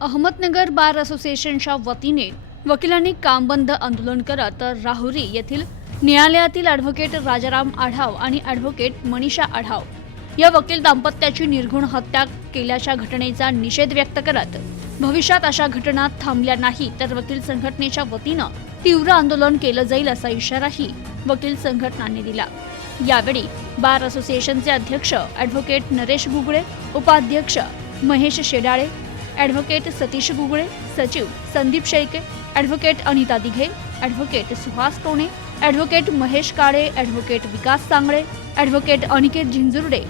अहमदनगर बार असोसिएशनच्या वतीने वकिलांनी काम बंद आंदोलन करत राहुरी येथील न्यायालयातील ॲडव्होकेट राजाराम आढाव आणि ॲडव्होकेट मनीषा आढाव या वकील दाम्पत्याची निर्घुण हत्या केल्याच्या घटनेचा निषेध व्यक्त करत भविष्यात अशा घटना थांबल्या नाही तर वकील संघटनेच्या वतीनं तीव्र आंदोलन केलं जाईल असा इशाराही वकील संघटनांनी दिला. यावेळी बार असोसिएशनचे अध्यक्ष ॲडव्होकेट नरेश गुगळे उपाध्यक्ष महेश शेडाळे ॲडव्होकेट सतीश गुगळे सचिव Sandeep Shelke advocate Anita Dighe advocate Suhas Tone advocate Mahesh Kale advocate Vikas Sangle advocate Aniket Zinjurde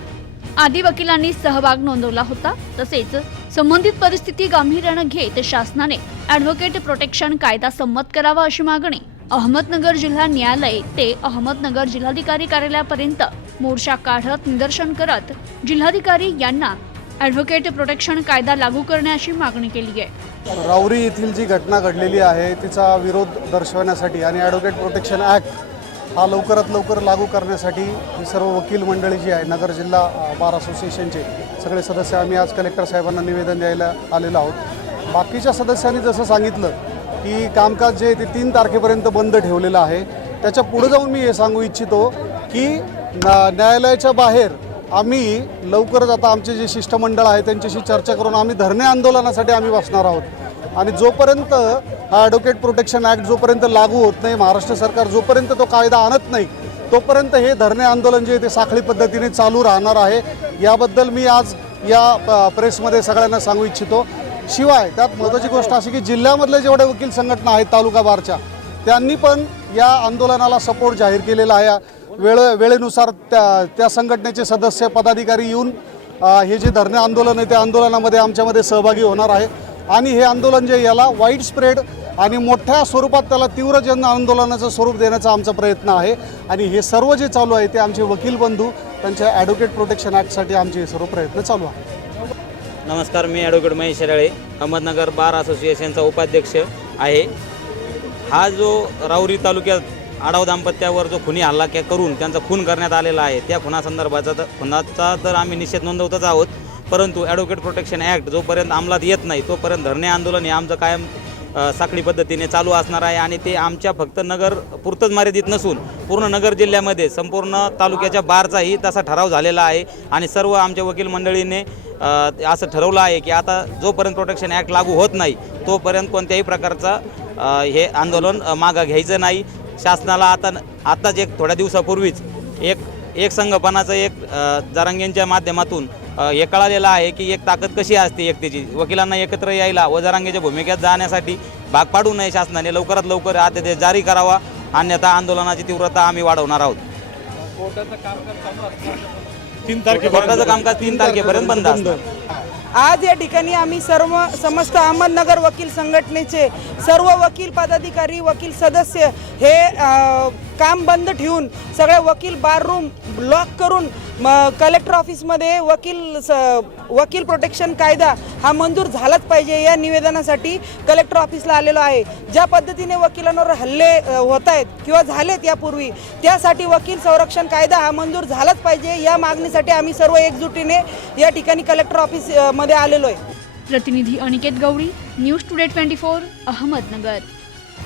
आदी वकिलांनी सहभाग नोंदवला होता. तसेच संबंधित परिस्थिती गांभीर्यानं घेत शासनाने ॲडव्होकेट प्रोटेक्शन कायदा संमत करावा अशी मागणी अहमदनगर जिल्हा न्यायालय ते अहमदनगर जिल्हाधिकारी कार्यालयापर्यंत मोर्चा काढत निदर्शन करत जिल्हाधिकारी यांना ॲडव्होकेट प्रोटेक्शन कायदा लागू करण्याची मागणी केली आहे. राऊरी येथील जी घटना घडलेली आहे तिचा विरोध दर्शवण्यासाठी आणि ॲडव्होकेट प्रोटेक्शन ॲक्ट हा लवकरात लवकर लागू करण्यासाठी ही सर्व वकील मंडळी जी आहे नगर जिल्हा बार असोसिएशनचे सगळे सदस्य आम्ही आज कलेक्टर साहेबांना निवेदन द्यायला आलेलो आहोत. बाकीच्या सदस्यांनी जसं सांगितलं की कामकाज जे ते तीन तारखेपर्यंत बंद ठेवलेलं आहे. त्याच्या पुढे जाऊन मी हे सांगू इच्छितो की न्यायालयाच्या बाहेर आम्ही लवकरच आता आमचे जे शिष्टमंडळ आहे त्यांच्याशी चर्चा करून आम्ही धरणे आंदोलनासाठी आम्ही बसणार आहोत. आणि जोपर्यंत हा ॲडव्होकेट प्रोटेक्शन ॲक्ट जोपर्यंत लागू होत नाही महाराष्ट्र सरकार जोपर्यंत तो कायदा आणत नाही तोपर्यंत हे धरणे आंदोलन जे ते साखळी पद्धतीने चालू राहणार आहे. याबद्दल मी आज या प्रेसमध्ये सगळ्यांना सांगू इच्छितो. शिवाय त्यात महत्त्वाची गोष्ट अशी की जिल्ह्यामधले जेवढे वकील संघटना आहेत तालुका बारच्या त्यांनी पण या आंदोलनाला सपोर्ट जाहीर केलेला आहे. वेळ वेळेनुसार त्या त्या संघटनेचे सदस्य पदाधिकारी येऊन हे जे धरणे आंदोलन आहे त्या आंदोलनामध्ये आमच्यामध्ये सहभागी होणार आहे. आणि हे आंदोलन जे याला वाईड स्प्रेड आणि मोठ्या स्वरूपात त्याला तीव्र जन आंदोलनाचं स्वरूप देण्याचा आमचा प्रयत्न आहे. आणि हे सर्व जे चालू आहे ते आमचे वकील बंधू त्यांच्या ॲडव्होकेट प्रोटेक्शन ॲक्टसाठी आमचे सर्व प्रयत्न चालू आहे नमस्कार मी ॲडव्होकेट महेश शेराळे अहमदनगर बार असोसिएशनचा उपाध्यक्ष आहे. हा जो राऊरी तालुक्यात आडाव दाम्पत्यावर जो खुनी हल्ला करून त्यांचा खून करण्यात आलेला आहे त्या खुनासंदर्भाचा तर खुनाचा तर आम्ही निषेध नोंदवतच आहोत. परंतु ॲडव्होकेट प्रोटेक्शन ॲक्ट जोपर्यंत अंमलात येत नाही तोपर्यंत धरणे आंदोलन हे आमचं कायम साखळी पद्धतीने चालू असणार आहे आणि ते आमच्या फक्त नगर पुरतंच मर्यादित नसून पूर्ण नगर जिल्ह्यामध्ये संपूर्ण तालुक्याच्या बारचाही तसा ठराव झालेला आहे आणि सर्व आमच्या वकील मंडळीने असं ठरवलं आहे की आता जोपर्यंत प्रोटेक्शन ॲक्ट लागू होत नाही तोपर्यंत कोणत्याही प्रकारचा हे आंदोलन मागं घ्यायचं नाही. शासनाला आता आत्ताच एक थोड्या दिवसापूर्वीच एक एक संघपणाचं एक जरांगेंच्या माध्यमातून हे कळालेलं आहे की एक ताकद कशी असते एकतेची? वकिलांना एकत्र यायला व जरांगेच्या भूमिकेत जाण्यासाठी भाग पाडू नये शासनाने. लवकरात लवकर आदेश जारी करावा. अन्यथा आंदोलनाची तीव्रता आम्ही वाढवणार आहोत. तीन तारखेपर्यंत. कामकाज तीन तारखेपर्यंत बंद असणार आज या ठिकाणी आम्ही सर्व समस्त अहमदनगर वकील संघटनेचे सर्व वकील पदाधिकारी वकील सदस्य हे अ, काम बंद ठेवून सगळे वकील बार रूम लॉक करून म, कलेक्टर ऑफिसमध्ये वकील स, वकील प्रोटेक्शन कायदा हा मंजूर झालाच पाहिजे या निवेदनासाठी कलेक्टर ऑफिसला आलेलो आहे. ज्या पद्धतीने वकिलांवर हल्ले होत आहेत किंवा झालेत यापूर्वी त्यासाठी वकील संरक्षण कायदा हा मंजूर झालाच पाहिजे या मागणीसाठी आम्ही सर्व एकजुटीने या ठिकाणी कलेक्टर ऑफिसमध्ये आलेलो आहे. प्रतिनिधी Aniket Gawali news today twenty four Ahmednagar.